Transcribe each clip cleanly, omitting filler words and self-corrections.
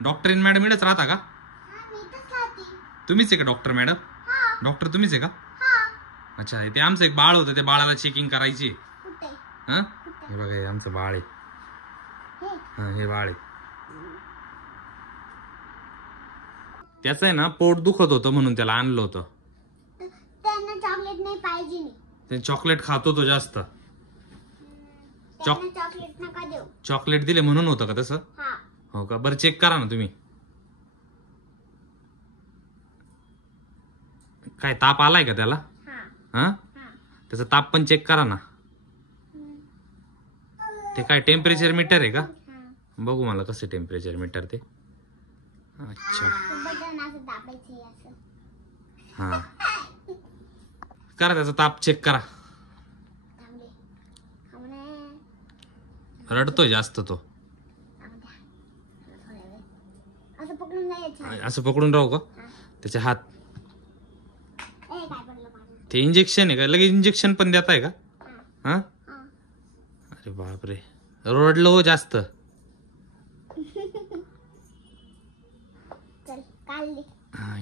डॉक्टरीन madam इकडेच राहता का? तुम्हीच आहे का डॉक्टर मॅडम? डॉक्टर तुम्हीच आहे का? अच्छा, ते आमचं एक बाळ होतं, त्या बाळाला चेकिंग करायची. हा, हे बघा, हे आमचं बाळ आहे. हा, हे बाळ आहे. त्याचं आहे ना पोट दुखत होतं म्हणून त्याला आणलं होतं. त्यांना चॉकलेट नाही पाहिजे. ते चॉकलेट खातो तो जास्त. चॉकलेट नका देऊ. चॉकलेट दिले म्हणून होतं का तसं? हो का? बरं चेक करा ना तुम्ही. काय ताप आलाय का त्याला? हा, त्याचा ताप पण चेक करा ना. ते काय टेम्परेचर मीटर आहे का? बघू मला कसं टेम्परेचर मीटर ते. अच्छा, हा, करा त्याचा ताप चेक करा. रडतोय जास्त तो. असं पकडून राहू का? त्याचे हात. ते इंजेक्शन आहे का? लगेच इंजेक्शन पण देताय का? हा, अरे बापरे, रडलं हो जास्त.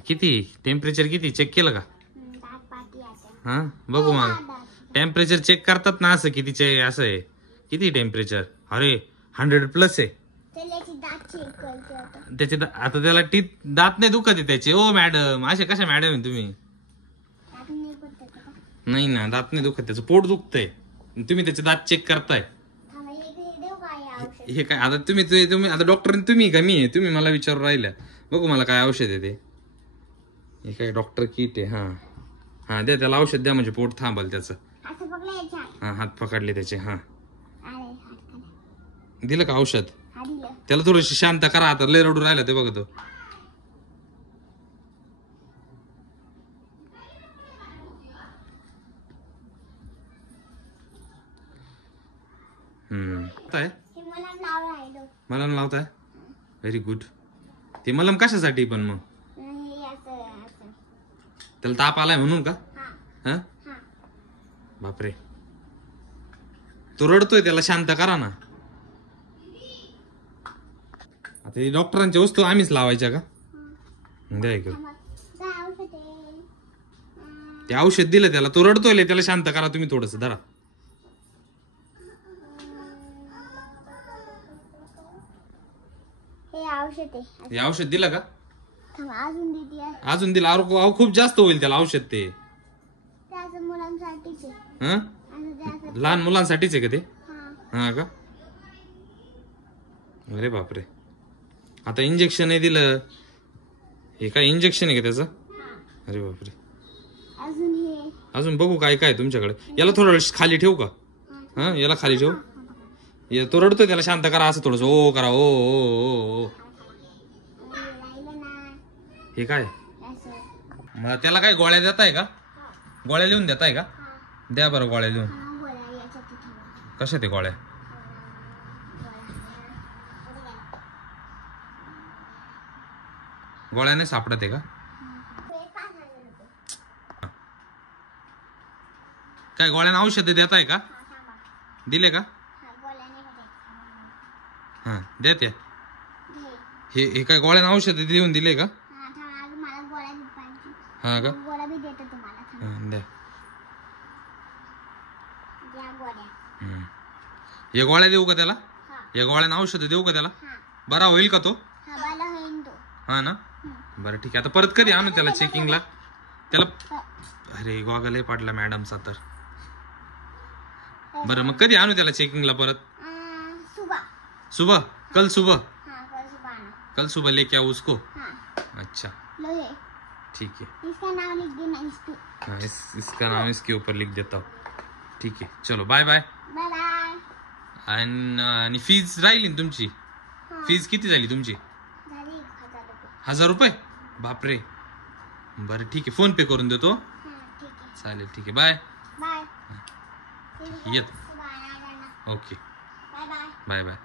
किती टेम्परेचर किती चेक केलं का? हा, बघू मला. टेम्परेचर चेक करतात ना असं कितीचे? असं आहे किती टेम्परेचर? अरे 100+ आहे. त्याचे आता त्याला दात नाही दुखत आहे त्याचे. ओ मॅडम, असे कशा मॅडम आहे तुम्ही? नाही ना, दात नाही दुखत, त्याचं पोट दुखतंय. तुम्ही त्याचे दात चेक करताय. हे काय आता तुम्ही आता डॉक्टर तुम्ही का मी आहे? तुम्ही मला विचारू राहिल्या. बघू मला काय औषध आहे ते. हे काय डॉक्टर किट आहे. हा हा, द्या त्याला औषध द्या, म्हणजे पोट थांबल त्याचं. हा, हात पकडले त्याचे. हा, दिलं का औषध? त्याला थोडीशी शांत करा, आता लय रडू राहिला ते बघ तो. मलम लावताय? Very good. ते मलम कशासाठी पण मग? त्याला ताप आलाय म्हणून का? हा, बापरे, तो रडतोय, त्याला शांत करा ना. आता डॉक्टरांच्या वस्तू आम्हीच लावायच्या का? द्या इकडे. ते औषध दिलं त्याला, तो रडतोय, त्याला शांत करा तुम्ही थोडस. धरा. हे औषध दिलं का? अजून दिलं? अहो खूप जास्त होईल त्याला औषध. ते लहान मुलांसाठीच आहे का ते? हा का? अरे बापरे, आता इंजेक्शन आहे दिलं. हे काय इंजेक्शन आहे का त्याचं? अरे बापरे, अजून बघू काय काय तुमच्याकडे. याला थोडं खाली ठेवू का? हा, याला खाली ठेवू. तो रडतोय, त्याला शांत करा असं थोडस. ओ करा, ओ ओ ओ. हे काय मग त्याला काय गोळ्या देताय का? गोळ्या लिहून देताय का? द्या बरं गोळ्या लिहून. कशा ते गोळ्या? गोळ्याने सापडत आहे का? काय गोळ्याने औषध देताय का? दिले का? हा, द्या त्या. हे काय गोळ्याने औषध देऊन दिले का? हा का? द्या. हे गोळ्या देऊ का त्याला? या गोळ्याने औषध देऊ का त्याला? बरा होईल का तो? हा ना, बरं ठीक आहे. आता परत कधी आणू त्याला चेकिंगला? त्याला अरे गॉगल पाडला मॅडमचा तर. बरं मग कधी आणू त्याला चेकिंगला परत? सुबह, कल सुबह. कल सुबह लेके आओ उसको. अच्छा ठीक है, इसका नाम लिख देना इस पे. हाँ, इसका नाम इसके ऊपर लिख देता हूँ. ठीक है, चलो बाय बाय. Bye bye. आणि फीज राहिली ना तुमची? फीज किती झाली तुमची? 1000 रुपये. बापरे, बरं ठीक आहे, फोन पे करून देतो. चालेल, ठीक आहे, बाय बाय. येत. Okay, bye bye. Bye bye.